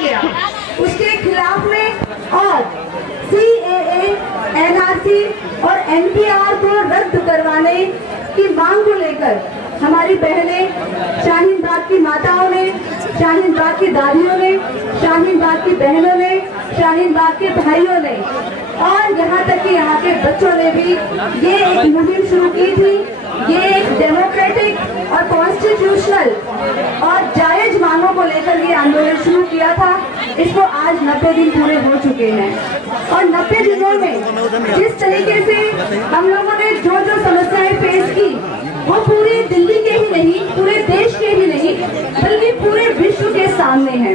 गया उसके खिलाफ में और CAA, NRC और NPR को रद्द करवाने की मांग को लेकर हमारी बहनें, शाहीन बाग की माताओं ने, शाहीन बाग की दादियों ने, शाहीन बाग की बहनों ने, शाहीन बाग के भाइयों ने और यहाँ तक कि यहाँ के बच्चों ने भी ये एक मुहिम शुरू की थी। ये एक डेमोक्रेटिक और कॉन्स्टिट्यूशनल और जायज मांगों को लेकर ये आंदोलन शुरू किया था। इसको आज 90 दिन पूरे हो चुके हैं और 90 दिनों में जिस तरीके से हम लोगों ने जो जो समस्याएं फेस की वो पूरे दिल्ली के ही नहीं, पूरे देश के ही नहीं, बल्कि पूरे विश्व के सामने है।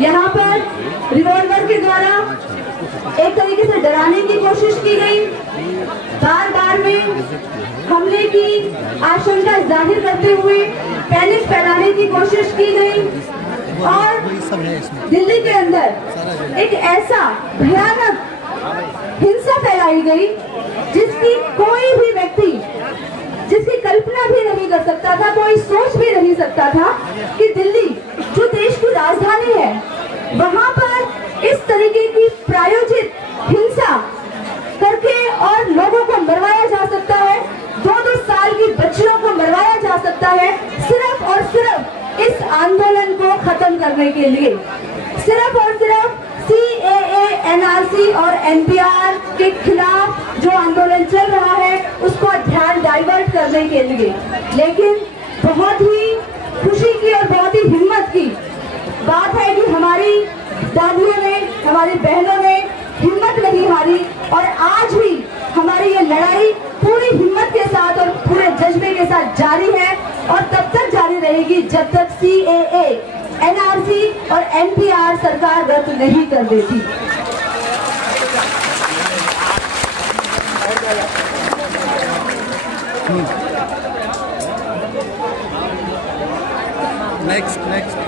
यहाँ पर रिवॉल्वर के द्वारा एक तरीके से डराने की कोशिश की गई, बार बार में हमले की आशंका जाहिर करते हुए पैनिक फैलाने की कोशिश की गई और दिल्ली के अंदर एक ऐसा भयानक हिंसा फैलाई गई जिसकी कोई भी व्यक्ति, जिसकी कल्पना भी नहीं कर सकता था, कोई सोच भी नहीं सकता था कि दिल्ली जो देश की राजधानी है वहां पर इस तरीके की प्रायोजित हिंसा करके और लोगों को मरवाया जा सकता है। 2-2 साल की बच्चियों को मरवाया जा सकता है सिर्फ और सिर्फ इस आंदोलन को खत्म करने के लिए, सिर्फ और सिर्फ CAA, NRC और NPR के खिलाफ जो आंदोलन चल रहा है उसको ध्यान डाइवर्ट करने के लिए। लेकिन बहुत ही खुशी की और बहुत ही हिम्मत की बात है कि हमारी दादियों ने, हमारी बहनों ने हिम्मत नहीं हारी और आज भी हमारी ये लड़ाई पूरी हिम्मत के साथ और पूरे जज्बे के साथ जारी है और तब तक जारी रहेगी जब तक CAA, NRC और NPR सरकार रद्द नहीं कर देती।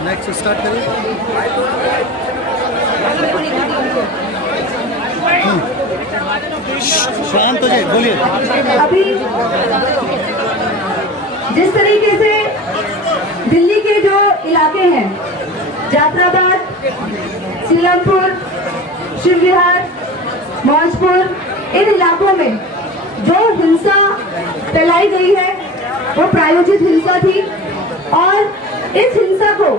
नेक्स्ट स्टार्ट करिए। शांत हो जाइए, बोलिए। अभी जिस तरीके से दिल्ली के जो इलाके हैं, जाफराबाद, सीलमपुर, शिवविहार, मौजपुर, इन इलाकों में जो हिंसा फैलाई गई है वो प्रायोजित हिंसा थी और इस हिंसा को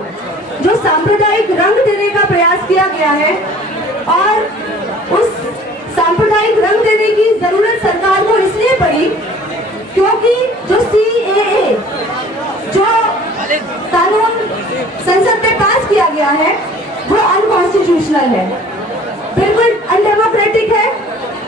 जो सांप्रदायिक रंग देने का प्रयास किया गया है और उस सांप्रदायिक रंग देने की जरूरत सरकार को इसलिए पड़ी क्योंकि जो CAA जो कानून संसद में पास किया गया है वो अनकॉन्स्टिट्यूशनल है, बिल्कुल अनडेमोक्रेटिक है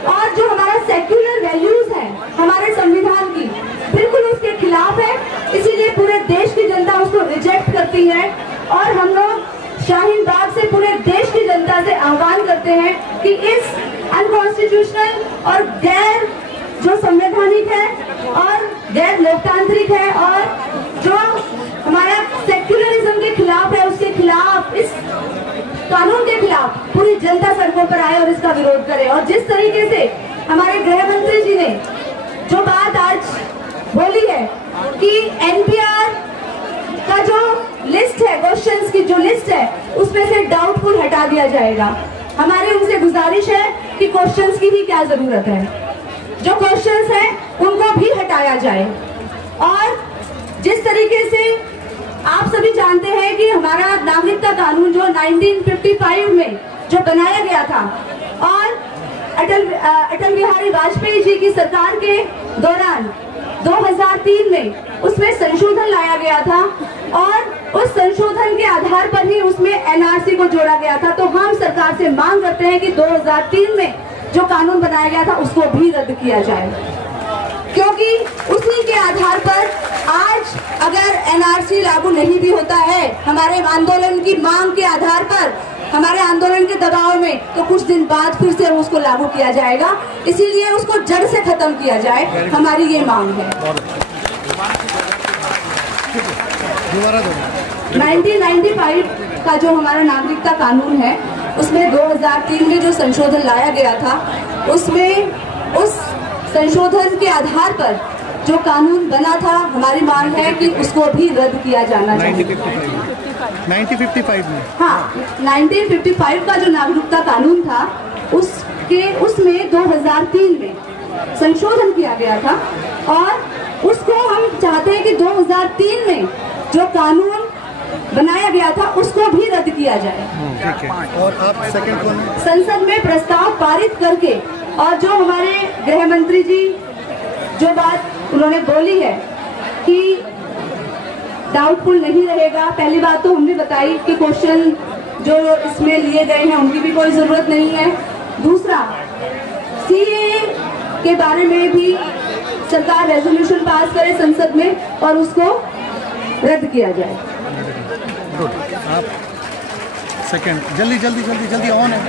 और जो हमारा सेक्युलर वैल्यूज है हमारे संविधान की बिल्कुल उसके खिलाफ है। इसीलिए पूरे देश की जनता उसको रिजेक्ट करती है और हम लोग शाहीन बाग से पूरे देश की जनता से आह्वान करते हैं कि इस अनकॉन्स्टिट्यूशनल और गैर जो संवैधानिक है और गैर लोकतांत्रिक है और जो हमारा सेक्युलरिज्म के खिलाफ है उसके खिलाफ, इस कानून के खिलाफ पूरी जनता सड़कों पर आए और इसका विरोध करे। और जिस तरीके से हमारे गृह मंत्री जी ने जो बात आज बोली है कि NPR का जो लिस्ट है, क्वेश्चंस की जो लिस्ट है उसमें से डाउटफुल हटा दिया जाएगा। हमारी उनसे गुजारिश है कि क्वेश्चंस की भी क्या जरूरत है, जो क्वेश्चंस हैं उनको भी हटाया जाए। और जिस तरीके से आप सभी जानते हैं कि हमारा नागरिकता कानून जो 1955 में जो बनाया गया था और अटल बिहारी वाजपेयी जी की सरकार के दौरान 2003 में उसमें संशोधन लाया गया था और उस संशोधन के आधार पर ही उसमें NRC को जोड़ा गया था। तो हम सरकार से मांग करते हैं कि 2003 में जो कानून बनाया गया था उसको भी रद्द किया जाए, क्योंकि उसी के आधार पर आज अगर NRC लागू नहीं भी होता है हमारे आंदोलन की मांग के आधार पर, हमारे आंदोलन के दबाव में, तो कुछ दिन बाद फिर से उसको लागू किया जाएगा। इसीलिए उसको जड़ से खत्म किया जाए, हमारी ये मांग है। 1995 का जो हमारा नागरिकता कानून है उसमें 2003 में जो संशोधन लाया गया था उसमें उस संशोधन के आधार पर जो कानून बना था, हमारी मांग है कि उसको भी रद्द किया जाना चाहिए। 1955 में हाँ, 1955 का जो नागरिकता कानून था उसमें 2003 में संशोधन किया गया था और उसको हम चाहते हैं कि 2003 में जो कानून बनाया गया था उसको भी रद्द किया जाए। ठीक है। और आप सेकंड कौन है? संसद में प्रस्ताव पारित करके, और जो हमारे गृह मंत्री जी जो बात उन्होंने बोली है कि डाउटफुल नहीं रहेगा, पहली बात तो हमने बताई कि क्वेश्चन जो इसमें लिए गए हैं उनकी भी कोई जरूरत नहीं है। दूसरा, सीए के बारे में भी सरकार रेजोल्यूशन पास करे संसद में और उसको रद्द किया जाए। गुड। आप सेकंड, जल्दी जल्दी जल्दी जल्दी ऑन है।